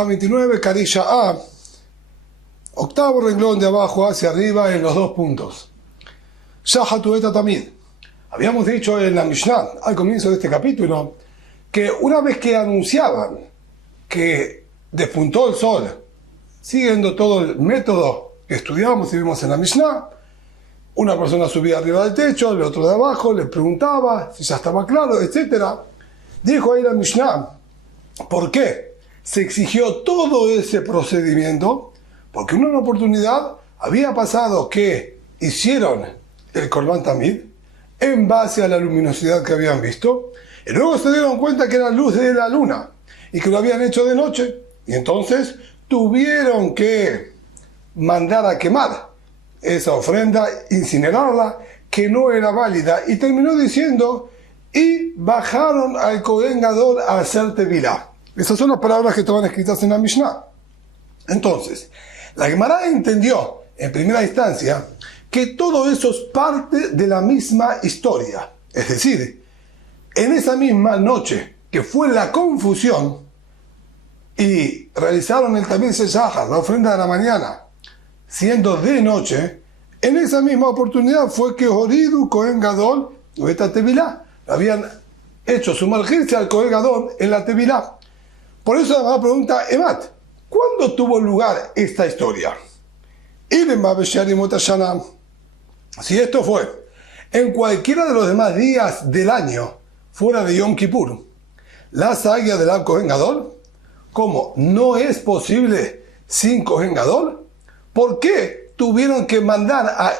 hoja 29, carilla A, octavo renglón de abajo hacia arriba en los dos puntos. Shahatu eta tamid. Habíamos dicho en la Mishnah, al comienzo de este capítulo, que una vez que anunciaban que despuntó el sol, siguiendo todo el método que estudiamos y vimos en la Mishnah, una persona subía arriba del techo, el otro de abajo, le preguntaba si ya estaba claro, etc. Dijo ahí la Mishnah, ¿por qué se exigió todo ese procedimiento? Porque en una oportunidad había pasado que hicieron el Korban Tamid en base a la luminosidad que habían visto, y luego se dieron cuenta que era luz de la luna y que lo habían hecho de noche, y entonces tuvieron que mandar a quemar esa ofrenda, incinerarla, que no era válida, y terminó diciendo, y bajaron al Kohen Gadol a hacer tevilá. Esas son las palabras que estaban escritas en la Mishnah. Entonces, la Gemara entendió en primera instancia que todo eso es parte de la misma historia. Es decir, en esa misma noche que fue la confusión y realizaron el Tamid Shehachar, la ofrenda de la mañana, siendo de noche, en esa misma oportunidad fue que Horidu Kohen Gadol esta tevilá. Habían hecho sumergirse al Kohen Gadol en la tevilá. Por eso la pregunta, Emat, ¿cuándo tuvo lugar esta historia? Si esto fue en cualquiera de los demás días del año, fuera de Yom Kippur, la saga del Kohen Gadol, ¿cómo no es posible sin Kohen Gadol? ¿Por qué tuvieron que mandar a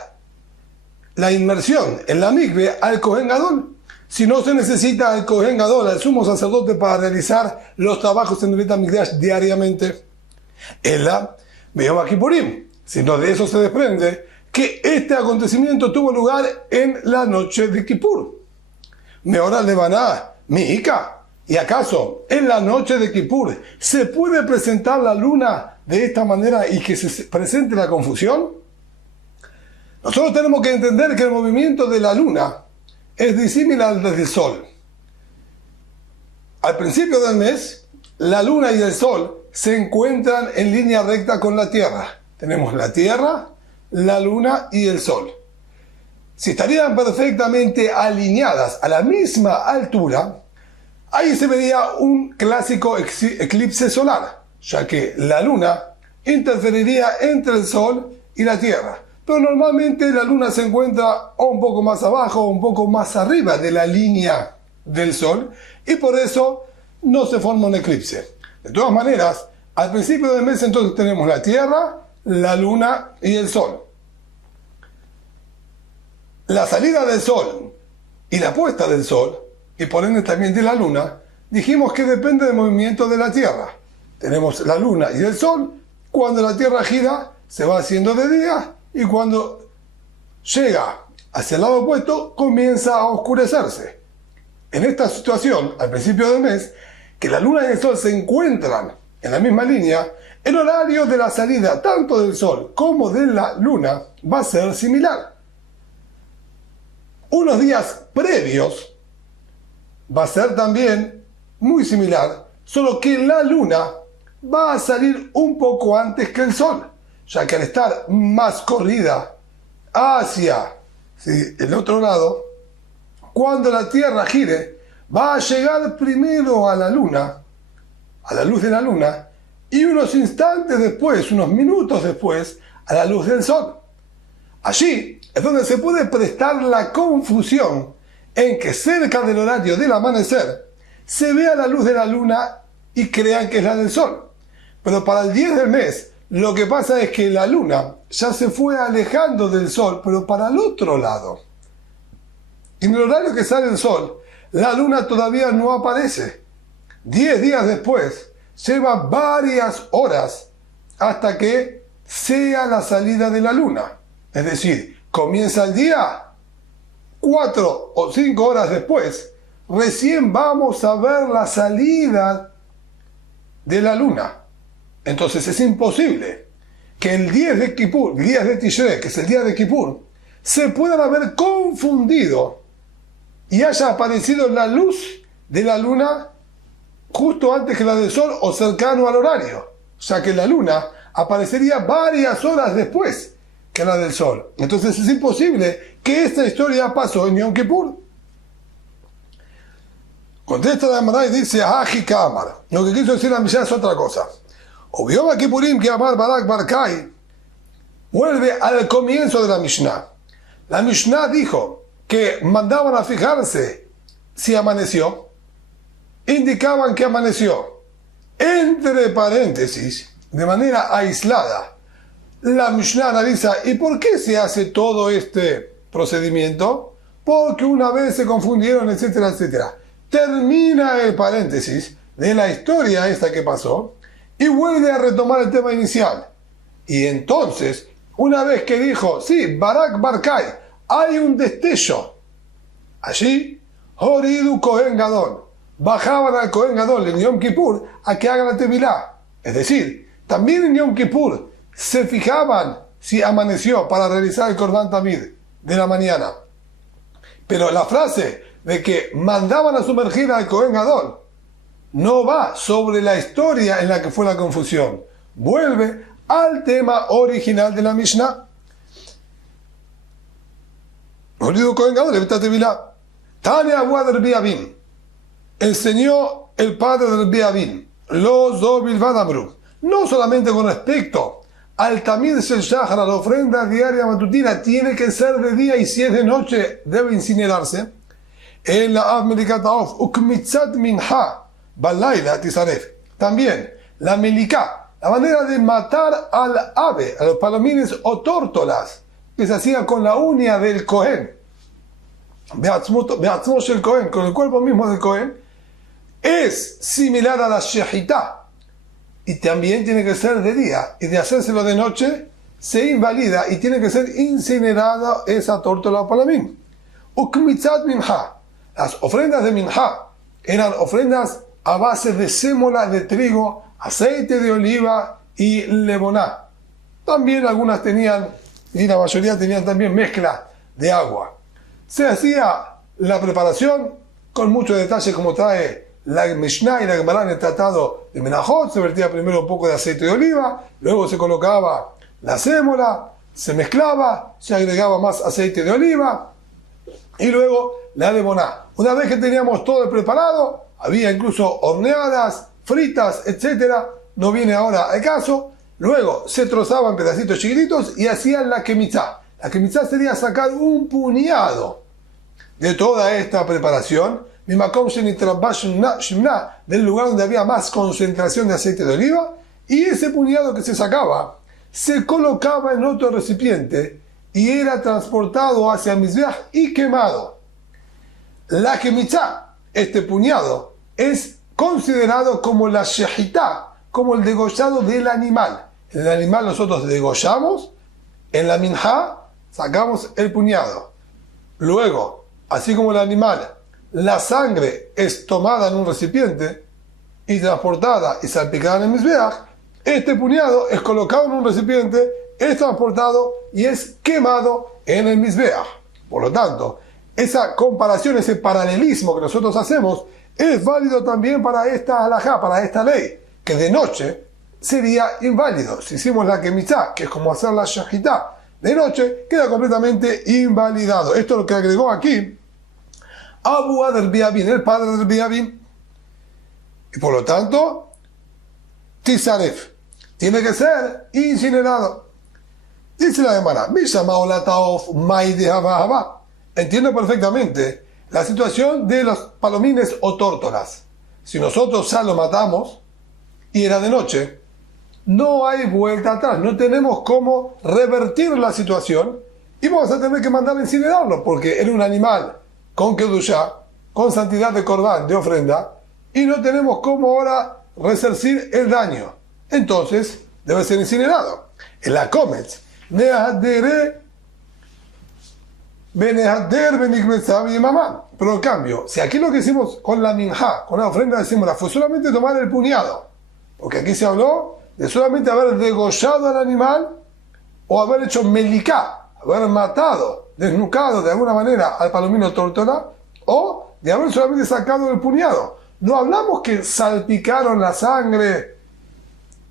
la inmersión en la mikve al Kohen Gadol? Si no se necesita al Kohen Gadol, al sumo sacerdote, para realizar los trabajos en el Bet HaMikdash diariamente. Ela Yom Kippurim. Sino de eso se desprende que este acontecimiento tuvo lugar en la noche de Kippur. Meora Levaná, Miika. ¿Y acaso en la noche de Kippur se puede presentar la luna de esta manera y que se presente la confusión? Nosotros tenemos que entender que el movimiento de la luna es disímil al del sol. Al principio del mes, la luna y el sol se encuentran en línea recta con la tierra. Tenemos la tierra, la luna y el sol. Si estarían perfectamente alineadas a la misma altura, ahí se vería un clásico eclipse solar, ya que la luna interferiría entre el sol y la tierra. Pero normalmente la luna se encuentra o un poco más abajo o un poco más arriba de la línea del sol, y por eso no se forma un eclipse. De todas maneras, al principio del mes entonces tenemos la tierra, la luna y el sol. La salida del sol y la puesta del sol, y por ende también de la luna, dijimos que depende del movimiento de la tierra. Tenemos la luna y el sol. Cuando la tierra gira, se va haciendo de día, y cuando llega hacia el lado opuesto, comienza a oscurecerse. En esta situación, al principio del mes, que la luna y el sol se encuentran en la misma línea, el horario de la salida tanto del sol como de la luna va a ser similar. Unos días previos va a ser también muy similar, solo que la luna va a salir un poco antes que el sol, ya que al estar más corrida hacia el otro lado, cuando la Tierra gire, va a llegar primero a la luna, a la luz de la luna, y unos instantes después, unos minutos después, a la luz del sol. Allí es donde se puede prestar la confusión en que cerca del horario del amanecer se vea la luz de la luna y crean que es la del sol. Pero para el 10 del mes, lo que pasa es que la luna ya se fue alejando del sol, pero para el otro lado. Y en el horario que sale el sol, la luna todavía no aparece. 10 días después, lleva varias horas hasta que sea la salida de la luna. Es decir, comienza el día, 4 o 5 horas después, recién vamos a ver la salida de la luna. Entonces es imposible que el 10 de Kippur, 10 de Tishrei, que es el día de Kippur, se puedan haber confundido y haya aparecido la luz de la luna justo antes que la del sol o cercano al horario. ya que la luna aparecería varias horas después que la del sol. Entonces es imposible que esta historia pasó en Yom Kippur. Contesta la Gemara y dice, Aji Kamar. Lo que quiso decir la Mishnah es otra cosa. O Yom Kippurim que Amar Barak Barkai vuelve al comienzo de la Mishnah. La Mishnah dijo que mandaban a fijarse si amaneció, indicaban que amaneció. Entre paréntesis, de manera aislada, la Mishnah analiza, ¿y por qué se hace todo este procedimiento? Porque una vez se confundieron, etcétera, etcétera. Termina el paréntesis de la historia esta que pasó y vuelve a retomar el tema inicial. Y entonces, una vez que dijo, sí, Barak Barkai, hay un destello. Allí, Horidu Kohen Gadol, bajaban al Kohen Gadol en Yom Kippur a que haga la Tevilá. Es decir, también en Yom Kippur se fijaban si amaneció para realizar el Korban Tamid de la mañana. Pero la frase de que mandaban a sumergir al Kohen Gadol no va sobre la historia en la que fue la confusión. Vuelve al tema original de la Mishnah. Horidu Kohen Gadol, evita Tevilá. Tane Abuad Rabbi Abin. Enseñó el padre de Rabbi Abin. Los dos Bilvad Amru. No solamente con respecto al Tamid Shel Shachar, a la ofrenda diaria matutina, tiene que ser de día y si es de noche debe incinerarse. En la Av Melikat Aof, Ukmitzat Minha, Balayla Tisaref. También la Meliká, la manera de matar al ave, a los palomines o tórtolas, que se hacía con la uña del Cohen, Beatzmo Shel Cohen, con el cuerpo mismo del Cohen, es similar a la Shehitá. Y también tiene que ser de día. Y de hacérselo de noche, se invalida y tiene que ser incinerada esa tórtola o palomín. Ukmitzat Minha. Las ofrendas de Minha eran ofrendas a base de sémola de trigo, aceite de oliva y leboná. También algunas tenían, y la mayoría tenían también mezcla de agua. Se hacía la preparación con mucho detalle, como trae la Mishnah y la Gemara en el tratado de Menachot. Se vertía primero un poco de aceite de oliva, luego se colocaba la sémola, se mezclaba, se agregaba más aceite de oliva y luego la leboná. Una vez que teníamos todo preparado, había incluso horneadas, fritas, etcétera. No viene ahora al caso. Luego se trozaban pedacitos chiquititos y hacían la kemitzá. La kemitzá sería sacar un puñado de toda esta preparación, del lugar donde había más concentración de aceite de oliva, y ese puñado que se sacaba se colocaba en otro recipiente y era transportado hacia el Mizbeach y quemado. La kemitzá, este puñado, es considerado como la shehitá, como el degollado del animal. En el animal nosotros degollamos, en la minjá sacamos el puñado. Luego, así como el animal, la sangre es tomada en un recipiente y transportada y salpicada en el Mizbeach, este puñado es colocado en un recipiente, es transportado y es quemado en el Mizbeach. Por lo tanto, esa comparación, ese paralelismo que nosotros hacemos, es válido también para esta halajá, para esta ley, que de noche sería inválido. Si hicimos la kemitzá, que es como hacer la shahitá, de noche queda completamente invalidado. Esto es lo que agregó aquí Abu Rabbi Abin, el padre de Rabbi Abin. Y por lo tanto, Tisaref, tiene que ser incinerado. Dice la Gemara, entiendo perfectamente la situación de los palomines o tórtolas. Si nosotros ya lo matamos y era de noche, no hay vuelta atrás, no tenemos cómo revertir la situación y vamos a tener que mandar a incinerarlo porque era un animal con kedushá, con santidad de corbán, de ofrenda, y no tenemos cómo ahora resarcir el daño. Entonces debe ser incinerado. En la Comets, pero en cambio, si aquí lo que hicimos con la minjá, con la ofrenda de símbola, fue solamente tomar el puñado, porque aquí se habló de solamente haber degollado al animal o haber hecho meliká, haber matado, desnucado de alguna manera al palomino tórtola, o de haber solamente sacado el puñado. No hablamos que salpicaron la sangre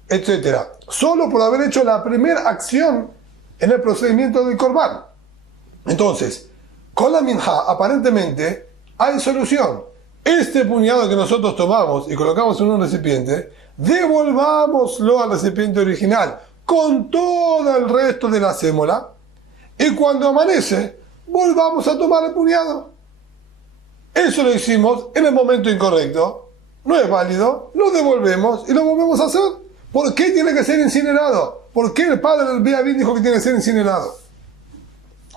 etc. Solo por haber hecho la primera acción en el procedimiento del Corban. Entonces, con la minja, aparentemente, hay solución. Este puñado que nosotros tomamos y colocamos en un recipiente, devolvámoslo al recipiente original con todo el resto de la sémola, y cuando amanece, volvamos a tomar el puñado. Eso lo hicimos en el momento incorrecto. No es válido, lo devolvemos y lo volvemos a hacer. ¿Por qué tiene que ser incinerado? ¿Por qué el padre del Beavín dijo que tiene que ser incinerado?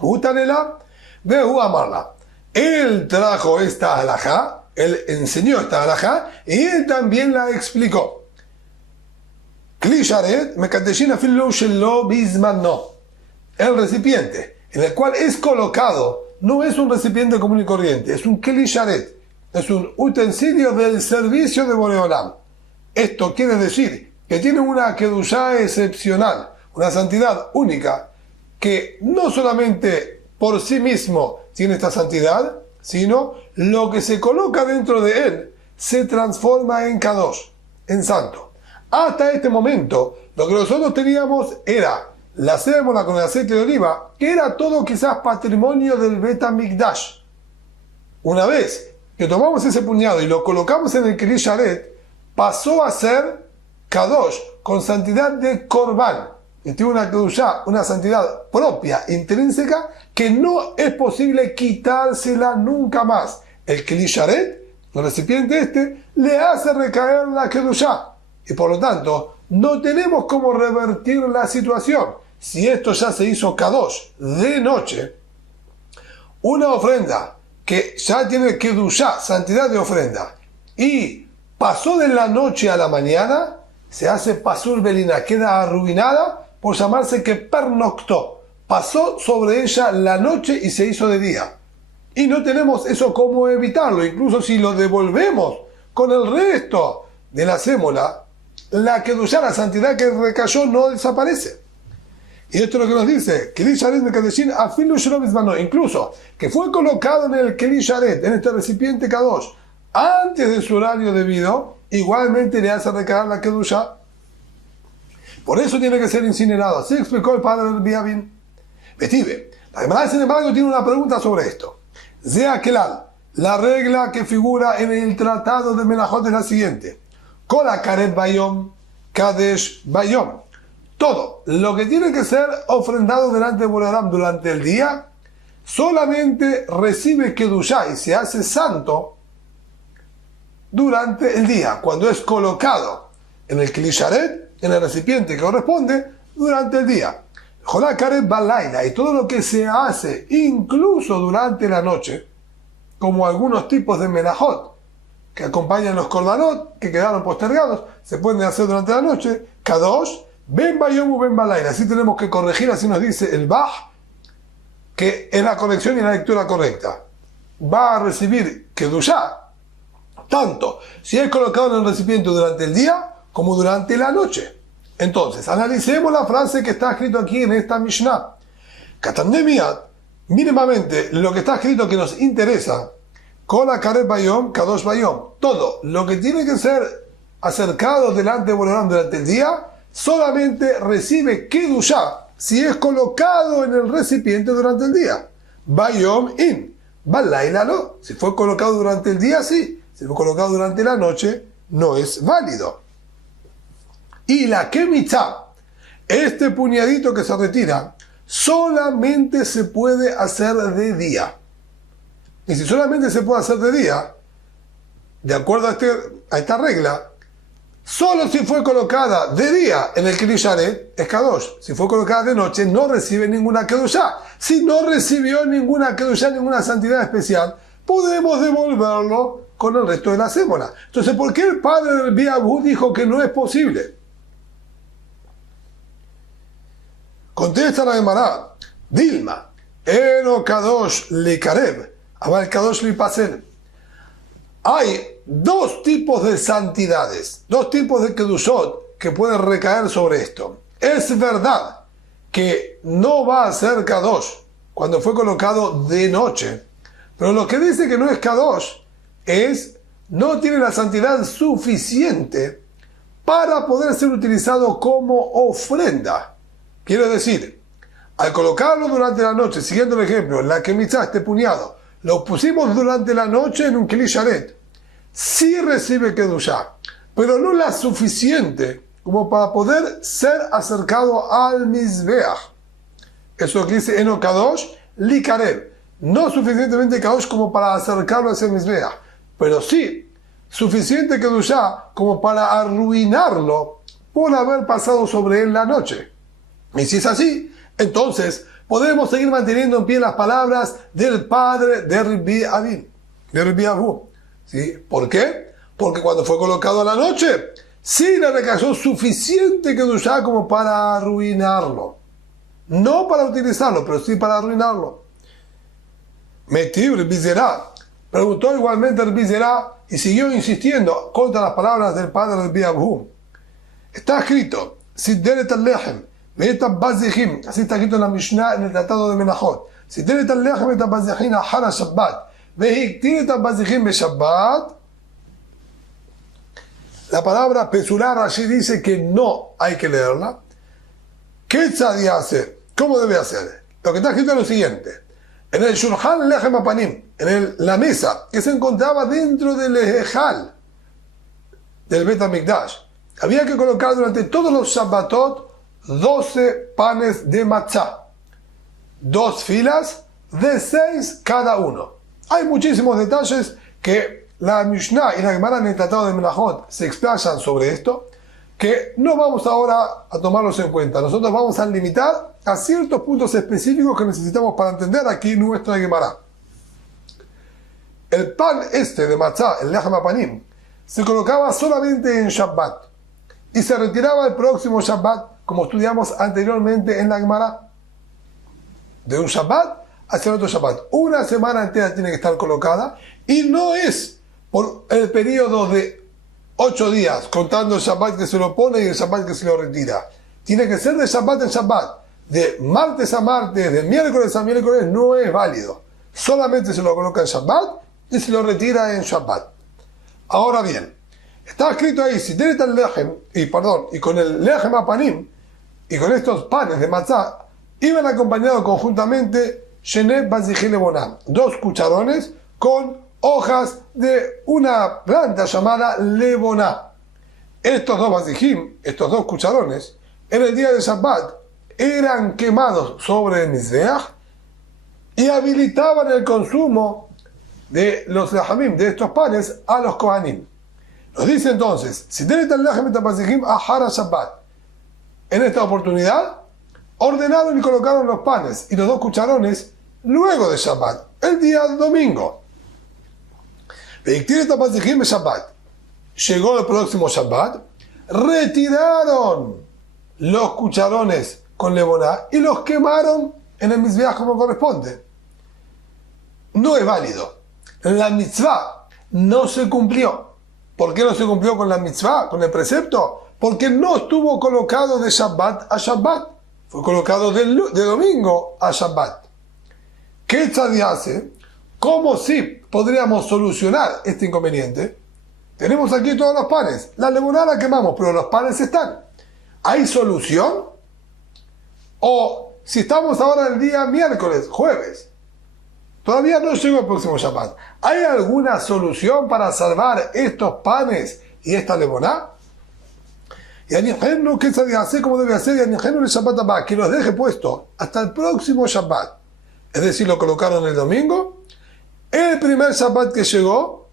Utanela, Behu Amarla. Él trajo esta halajá, él enseñó esta halajá y él también la explicó. Kli sharet mekadeshin afilu shelo bizmano. El recipiente en el cual es colocado no es un recipiente común y corriente, es un kli sharet, es un utensilio del servicio de Boreolam. Esto quiere decir que tiene una kedushá excepcional, una santidad única, que no solamente por sí mismo tiene esta santidad, sino lo que se coloca dentro de él se transforma en kadosh, en santo. Hasta este momento, lo que nosotros teníamos era la sémola con el aceite de oliva, que era todo quizás patrimonio del Bet HaMikdash. Una vez que tomamos ese puñado y lo colocamos en el Kli Sharet, pasó a ser kadosh, con santidad de Korban, que tiene una kedushá, una santidad propia, intrínseca, que no es posible quitársela nunca más. El Kli Sharet, el recipiente este, le hace recaer la kedushá, y por lo tanto no tenemos cómo revertir la situación. Si esto ya se hizo kadosh de noche, una ofrenda que ya tiene kedushá, santidad de ofrenda, y pasó de la noche a la mañana, se hace pasul belina, queda arruinada por llamarse que pernoctó. Pasó sobre ella la noche y se hizo de día. Y no tenemos eso cómo evitarlo. Incluso si lo devolvemos con el resto de la sémola, la kedushá, la santidad que recayó, no desaparece. Y esto es lo que nos dice, Kli Sharet mekadeshin afilu shelo bizmano, incluso que fue colocado en el Kli Sharet, en este recipiente kadosh, antes de su horario debido, igualmente le hace recaer la kedushá. Por eso tiene que ser incinerado. Así explicó el padre del Beavín. Betive. La Gemara, sin embargo, tiene una pregunta sobre esto. Zea Kelal, la regla que figura en el tratado de Menajot es la siguiente. Kola karet bayom, kadesh bayom. Todo lo que tiene que ser ofrendado delante de Boreolam durante el día, solamente recibe kedushá y se hace santo durante el día, cuando es colocado en el Kli Sharet, en el recipiente que corresponde, durante el día. Jolá karet balaila, y todo lo que se hace incluso durante la noche, como algunos tipos de menajot que acompañan los korbanot que quedaron postergados, se pueden hacer durante la noche, kadosh, ben bayom u ben balaila. Así tenemos que corregir, así nos dice el Baj, que es la corrección y la lectura correcta. Va a recibir kedushá, tanto si es colocado en el recipiente durante el día como durante la noche. Entonces, analicemos la frase que está escrito aquí en esta Mishnah. Katandemiat, mínimamente lo que está escrito que nos interesa, Kola karet bayom, kadosh bayom. Todo lo que tiene que ser acercado delante de Boreolam durante el día, solamente recibe kedushá si es colocado en el recipiente durante el día. Bayom in, balayla no. Si fue colocado durante el día, sí. Si fue colocado durante la noche, no es válido. Y la kemitá, este puñadito que se retira, solamente se puede hacer de día. Y si solamente se puede hacer de día, de acuerdo a esta regla, solo si fue colocada de día en el Kli Sharet es kadosh. Si fue colocada de noche, no recibe ninguna kedushá. Si no recibió ninguna kedushá, ninguna santidad especial, podemos devolverlo con el resto de la sémola. Entonces, ¿por qué el padre del Beavín dijo que no es posible? Contesta la Gemara, Dilma, Eno kadosh li karev, aval kadosh li pasel. Hay dos tipos de santidades, dos tipos de kedushot que pueden recaer sobre esto. Es verdad que no va a ser kadosh cuando fue colocado de noche, pero lo que dice que no es kadosh es, no tiene la santidad suficiente para poder ser utilizado como ofrenda. Quiero decir, al colocarlo durante la noche, siguiendo el ejemplo, la Kemitza, este puñado, lo pusimos durante la noche en un Kli Sharet, sí recibe Kedushá, pero no la suficiente como para poder ser acercado al Mizbeach. Eso que dice Eno Kadosh, Li Karev. No suficientemente Kadosh como para acercarlo a ese Mizbeach, pero sí suficiente Kedushá como para arruinarlo por haber pasado sobre él la noche. Y si es así, entonces podemos seguir manteniendo en pie las palabras del padre de Rabbi Abin, de Rabbi Abu. ¿Sí? ¿Por qué? Porque cuando fue colocado a la noche, sí le recayó suficiente Kedushá como para arruinarlo. No para utilizarlo, pero sí para arruinarlo. Metib Rabbi Zerah preguntó igualmente Rabbi Zerah y siguió insistiendo contra las palabras del padre de Rabbi Abu. Está escrito, Sideret al-Lehem, Metabazihim, así está escrito en la Mishnah en el Tratado de Menachot. Sideret al-Lehem, Metabazihim, Ahara Shabbat, Vehiktir Metabazihim Shabbat. La palabra Pesular allí dice que no hay que leerla. ¿Qué tzadi hace? ¿Cómo debe hacer? Lo que está escrito es lo siguiente. En el Shulchan Lechem Apanim, la mesa que se encontraba dentro del Ejal del Bet HaMikdash, había que colocar durante todos los Shabbatot 12 panes de matzah, 2 filas de 6 cada uno. Hay muchísimos detalles que la Mishnah y la Gemara en el Tratado de Menachot se explayan sobre esto, que no vamos ahora a tomarlos en cuenta. Nosotros vamos a limitar a ciertos puntos específicos que necesitamos para entender aquí nuestra Gemara. El pan este de matzah, el Lechem Apanim, se colocaba solamente en Shabbat y se retiraba el próximo Shabbat, como estudiamos anteriormente en la Gemara. De un Shabbat hacia el otro Shabbat. Una semana entera tiene que estar colocada y no es por el periodo de 8 días, contando el Shabbat que se lo pone y el Shabbat que se lo retira. Tiene que ser de Shabbat en Shabbat. De martes a martes, de miércoles a miércoles, no es válido. Solamente se lo coloca en Shabbat y se lo retira en Shabbat. Ahora bien, está escrito ahí, si tiene tal lechem, y con el lechem apanim, y con estos panes de matzah, iban acompañados conjuntamente Shenet Bazijim Lebonam, 2 cucharones con hojas de una planta llamada Leboná. Estos 2 bazijim, estos 2 cucharones, en el día de Shabbat, eran quemados sobre el Mizbeach y habilitaban el consumo de los lajamim, de estos panes, a los kohanim. Nos dice entonces, si tiene tal lajam etapazijim ahara Shabbat. En esta oportunidad, ordenaron y colocaron los panes y los 2 cucharones luego de Shabbat, el día domingo. Llegó el próximo Shabbat, retiraron los cucharones con Leboná y los quemaron en el Mizbeach como corresponde. No es válido. La mitzvah no se cumplió. ¿Por qué no se cumplió con la mitzvah, con el precepto? Porque no estuvo colocado de Shabbat a Shabbat. Fue colocado de domingo a Shabbat. ¿Qué tzadi hace? ¿Cómo sí podríamos solucionar este inconveniente? Tenemos aquí todos los panes. La leboná la quemamos, pero los panes están. ¿Hay solución? O si estamos ahora el día miércoles, jueves, todavía no llegó el próximo Shabbat. ¿Hay alguna solución para salvar estos panes y esta leboná? Y Anijenu, ¿qué se hace? ¿Cómo debe hacer? Y Anijenu el Shabbat abá, que los deje puesto hasta el próximo Shabbat. Es decir, lo colocaron el domingo. El primer Shabbat que llegó,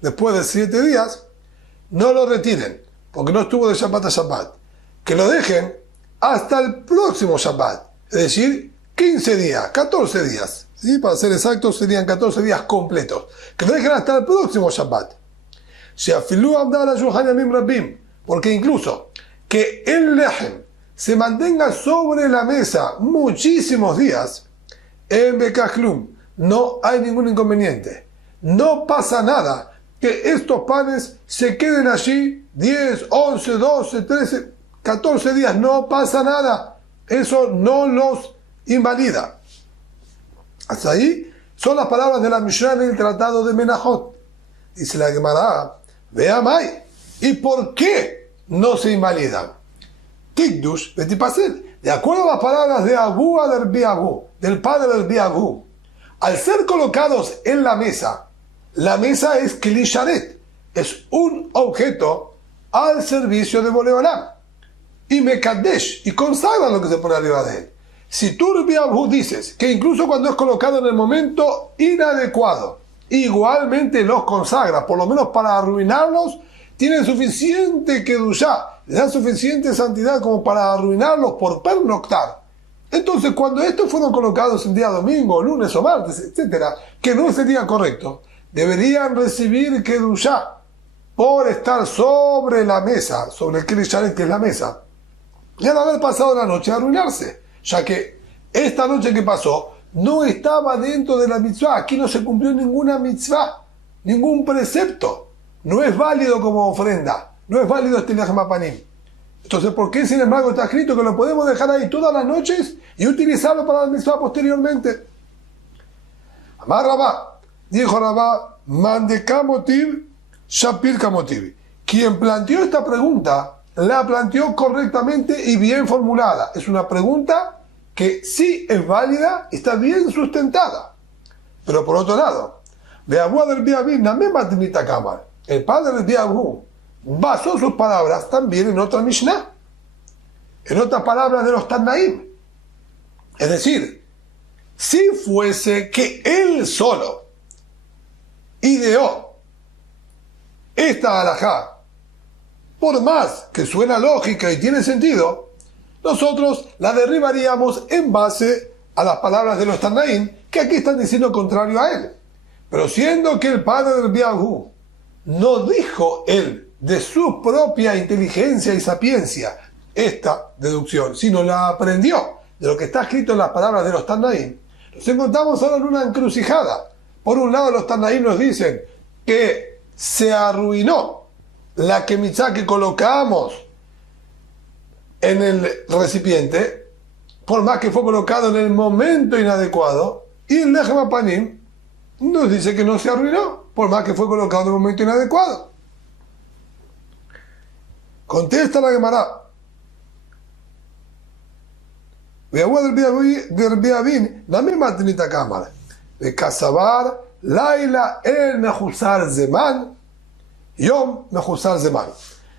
después de 7 días, no lo retiren, porque no estuvo de Shabbat a Shabbat. Que lo dejen hasta el próximo Shabbat, es decir, 15 días, 14 días. ¿Sí? Para ser exactos, serían 14 días completos. Que lo dejen hasta el próximo Shabbat. Porque incluso que el lejem se mantenga sobre la mesa muchísimos días, en Bekachlum, no hay ningún inconveniente. No pasa nada que estos panes se queden allí 10, 11, 12, 13, 14 días. No pasa nada. Eso no los invalida. Hasta ahí son las palabras de la Mishnah en el Tratado de Menachot. Dice la Gemara, vea Mai. ¿Y por qué no se invalidan. Tikdush betipasel, de acuerdo a las palabras de Abu al-Biabu, del padre del Biabu, al ser colocados en la mesa es Kli Sharet, es un objeto al servicio de Boreolam, y Mekadesh, y consagra lo que se pone arriba de él. Si tú, Biabu, dices que incluso cuando es colocado en el momento inadecuado, igualmente los consagra, por lo menos para arruinarlos, tienen suficiente kedushá, les dan suficiente santidad como para arruinarlos por pernoctar. Entonces, cuando estos fueron colocados el día domingo, lunes o martes, etcétera, que no es el día correcto, deberían recibir kedushá por estar sobre la mesa, sobre el Kli Sharet, que es la mesa, y al haber pasado la noche arruinarse, ya que esta noche que pasó no estaba dentro de la mitzvah. Aquí no se cumplió ninguna mitzvah, ningún precepto. No es válido como ofrenda, no es válido este Lechem HaPanim. Entonces, ¿por qué sin embargo está escrito que lo podemos dejar ahí todas las noches y utilizarlo para la mitzvah posteriormente? Amar Rabá, dijo Rabá, Mandeka motiv, Shapir kamotiv. Quien planteó esta pregunta, la planteó correctamente y bien formulada. Es una pregunta que sí es válida, está bien sustentada. Pero por otro lado, Beabu del Biabin, Namem Matnita Kamar, el padre del Biabu basó sus palabras también en otra Mishnah, en otras palabras de los Tannaim. Es decir, si fuese que él solo ideó esta halajá, por más que suena lógica y tiene sentido, nosotros la derribaríamos en base a las palabras de los Tannaim, que aquí están diciendo contrario a él. Pero siendo que el padre del Biabu no dijo él de su propia inteligencia y sapiencia esta deducción, sino la aprendió de lo que está escrito en las palabras de los Tannaim, nos encontramos ahora en una encrucijada. Por un lado, los Tannaim nos dicen que se arruinó la kemitzá que colocamos en el recipiente, por más que fue colocado en el momento inadecuado, y el Lechem HaPanim nos dice que no se arruinó, por más que fue colocado en el momento inadecuado. Contesta la Gemara. Ve'abu del Biabin, la misma Trinita Cámara. De Casabar, Laila el Mejusar Zeman, Yom Mejusar Zeman.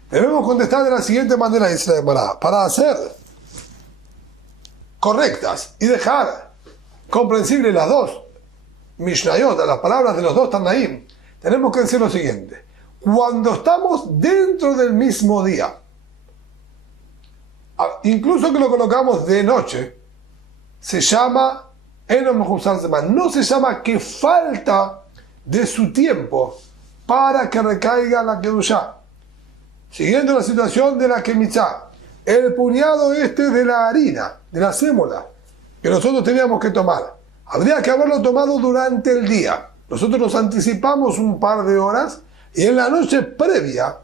Debemos contestar de la siguiente manera, dice la Gemara, para hacer correctas y dejar comprensibles las dos Mishnayot, las palabras de los dos Tannaim, tenemos que decir lo siguiente: cuando estamos dentro del mismo día, incluso que lo colocamos de noche, se llama Enom Mejusar Zeman, no se llama que falta de su tiempo para que recaiga la Kedushá. Siguiendo la situación de la Kemitzá, el puñado de la harina, de la sémola, que nosotros teníamos que tomar, habría que haberlo tomado durante el día. Nosotros nos anticipamos un par de horas y en la noche previa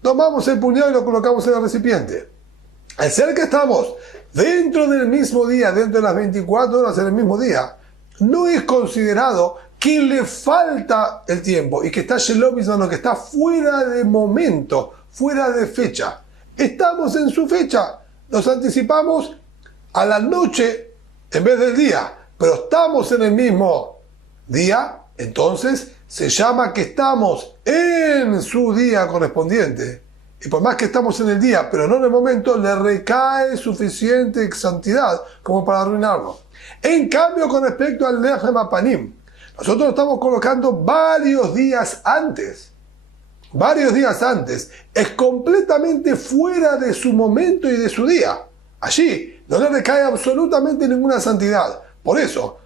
tomamos el puñado y lo colocamos en el recipiente. Al ser que estamos dentro del mismo día, dentro de las 24 horas en el mismo día, no es considerado que le falta el tiempo y que está Shelobizano, que está fuera de momento, fuera de fecha. Estamos en su fecha, nos anticipamos a la noche en vez del día, pero estamos en el mismo día, entonces se llama que estamos en su día correspondiente. Y por más que estamos en el día, pero no en el momento, le recae suficiente santidad como para arruinarlo. En cambio, con respecto al Lechem HaPanim, nosotros lo estamos colocando varios días antes. Es completamente fuera de su momento y de su día. Allí no le recae absolutamente ninguna santidad. Por eso,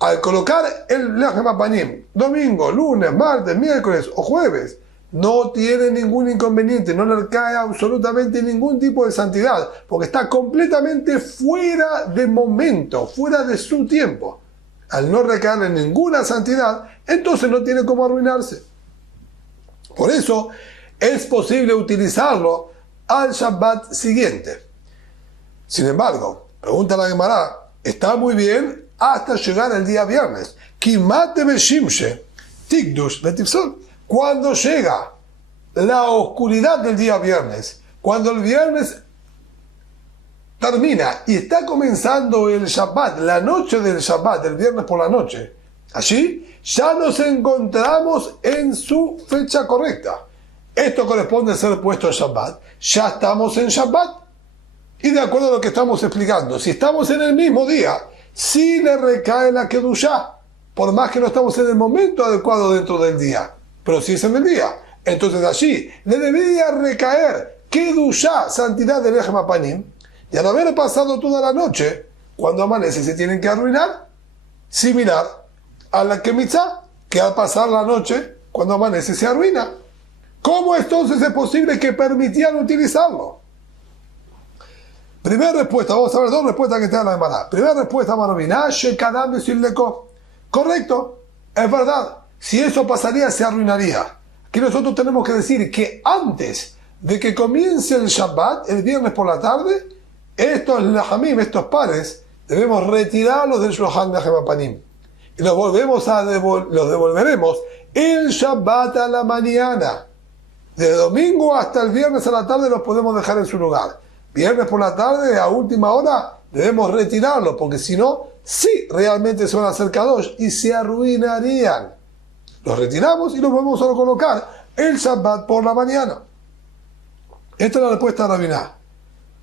al colocar el Lechem HaPanim domingo, lunes, martes, miércoles o jueves, no tiene ningún inconveniente, no le cae absolutamente ningún tipo de santidad, porque está completamente fuera de momento, fuera de su tiempo. Al no recaerle ninguna santidad, entonces no tiene cómo arruinarse. Por eso es posible utilizarlo al Shabbat siguiente. Sin embargo, pregunta la Gemara, está muy bien hasta llegar el día viernes. Kimate beshimshe tikdush betifsol. Cuando llega la oscuridad del día viernes, cuando el viernes termina y está comenzando el Shabbat, la noche del Shabbat, el viernes por la noche, allí ya nos encontramos en su fecha correcta. Esto corresponde a ser puesto en Shabbat. Ya estamos en Shabbat. Y de acuerdo a lo que estamos explicando, si estamos en el mismo día, sí le recae la Kedushá, por más que no estamos en el momento adecuado dentro del día. Pero si es en el día, entonces allí le debería recaer Kedushá, santidad del Lechem Apanim, y al haber pasado toda la noche, cuando amanece se tienen que arruinar, similar a la Kemitzá, que al pasar la noche, cuando amanece se arruina. ¿Cómo entonces es posible que permitían utilizarlo? Primera respuesta, vamos a ver dos respuestas que están en la Gemara. Primera respuesta, Maravina, Shekadam Besileko. Correcto, es verdad. Si eso pasaría, se arruinaría. Aquí nosotros tenemos que decir que antes de que comience el Shabbat, el viernes por la tarde, estos lahamim, estos pares, debemos retirarlos del Shulchan Lechem Apanim. Y los devolveremos el Shabbat a la mañana. De domingo hasta el viernes a la tarde los podemos dejar en su lugar. Viernes por la tarde, a última hora, debemos retirarlos, porque si no, sí, realmente se van a hacer kadosh y se arruinarían. Los retiramos y los volvemos a colocar el Shabbat por la mañana. Esta es la respuesta de Rabiná.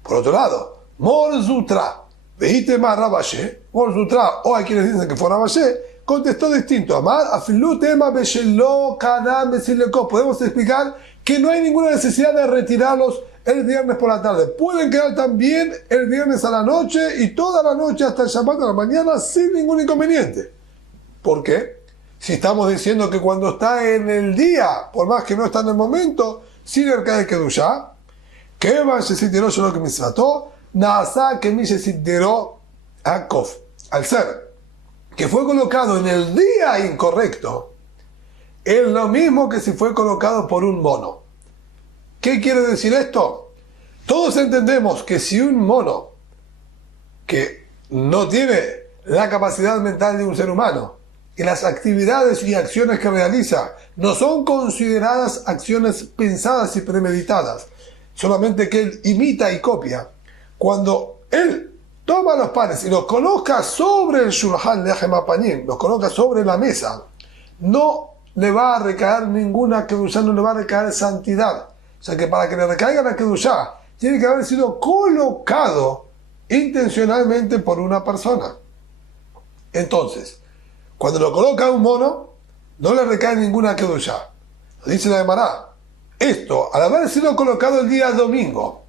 Por otro lado, Mor Zutra, veíte más Rabashé, Mor Zutra, o hay quienes dicen que fue Rabashé, contestó distinto. Amar, afilu tema beshelo kadam besileko. Podemos explicar que no hay ninguna necesidad de retirarlos el viernes por la tarde. Pueden quedar también el viernes a la noche y toda la noche hasta el Shabbat a la mañana sin ningún inconveniente. ¿Por qué? Si estamos diciendo que cuando está en el día, por más que no está en el momento, sin el cae Kedushá, que va se sintió yo lo que me trató, nasa que mi se sintió Akov. Al ser que fue colocado en el día incorrecto, es lo mismo que si fue colocado por un mono. ¿Qué quiere decir esto? Todos entendemos que si un mono que no tiene la capacidad mental de un ser humano y las actividades y acciones que realiza no son consideradas acciones pensadas y premeditadas, solamente que él imita y copia, cuando él toma los panes y los coloca sobre el Shulchan Lechem Apanim, los coloca sobre la mesa, no le va a recaer ninguna Kedushá, no le va a recaer santidad. O sea que para que le recaiga la Kedushá, tiene que haber sido colocado intencionalmente por una persona. Entonces, cuando lo coloca un mono, no le recae ninguna Kedushá. Dice la Gemara, esto, al haber sido colocado el día domingo,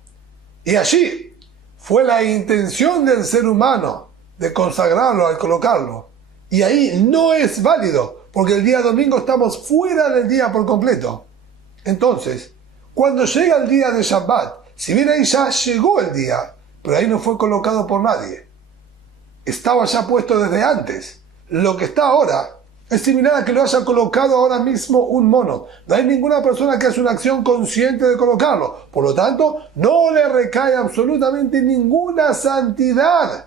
y allí fue la intención del ser humano de consagrarlo al colocarlo, y ahí no es válido, porque el día domingo estamos fuera del día por completo. Entonces, cuando llega el día de Shabbat, si bien ahí ya llegó el día, pero ahí no fue colocado por nadie, estaba ya puesto desde antes. Lo que está ahora es similar a que lo haya colocado ahora mismo un mono. No hay ninguna persona que hace una acción consciente de colocarlo. Por lo tanto, no le recae absolutamente ninguna santidad.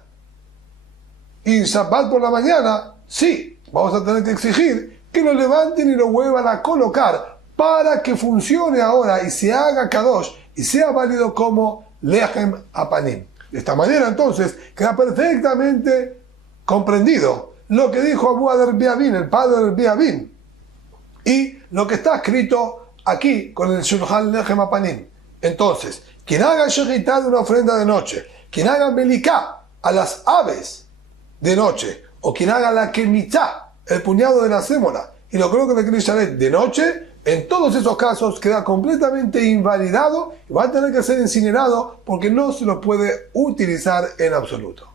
Y Shabbat por la mañana, sí, vamos a tener que exigir que lo levanten y lo vuelvan a colocar para que funcione ahora y se haga kadosh y sea válido como Lechem Apanim. De esta manera, entonces, queda perfectamente comprendido lo que dijo Abu Ader Biabin, el padre del Biabin, y lo que está escrito aquí con el Shulchan Lechem Apanim. Entonces, quien haga shechitá de una ofrenda de noche, quien haga meliká a las aves de noche, o quien haga la kemitá, el puñado de la sémola, y lo coloque en el Kli Sharet de noche, en todos esos casos queda completamente invalidado y va a tener que ser incinerado porque no se lo puede utilizar en absoluto.